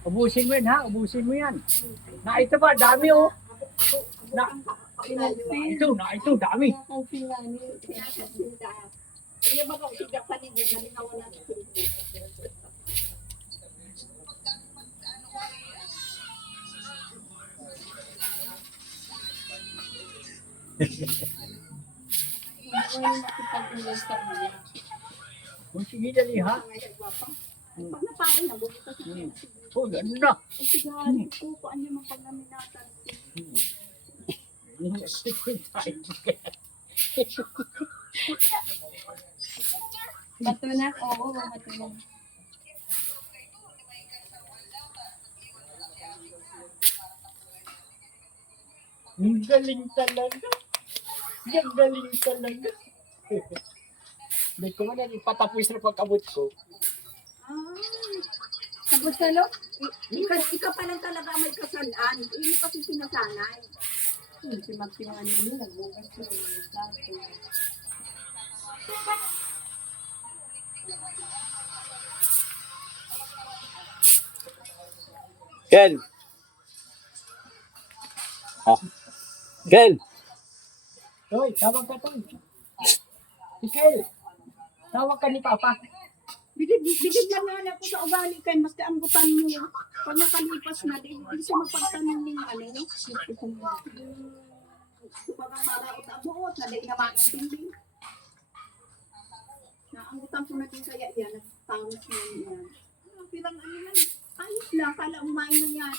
Ubusin mo yan ha, ubusin mo yan. Na ito ba, dami oh. Na ito, dami. Iya ba kung siya paligid, malinawan natin. Kung sige dali ha. Pag napain na, bukas kasi. Oh, ganda. Sigari ko, paano naman pag naminatan? Bato na? Oo, bato na. Ang galing talaga. Ang galing talaga. Hindi ko man yan, ipatapos na pagkabot ko. Tapos ka, no? Ikaw pa lang talaga may kasalaan. Hindi kasi sinasanay. Si Maxi yung ano yun, nagbukas ko. Ken! Oh. Ken! Hoy, tawag ka to. Kel! Tawag ka ni Papa. Bigid lang nga ako sa ugali kayo, mas kaambutan mo. Pag nakalipas na, hindi siya mapagtanong ng ano. Pag ang maraot na buot, naday naman ang tindi. Naambutan ko na din kaya yan, nagtawag na yan. Pirang ano lang, ayos lang, kala umain na yan.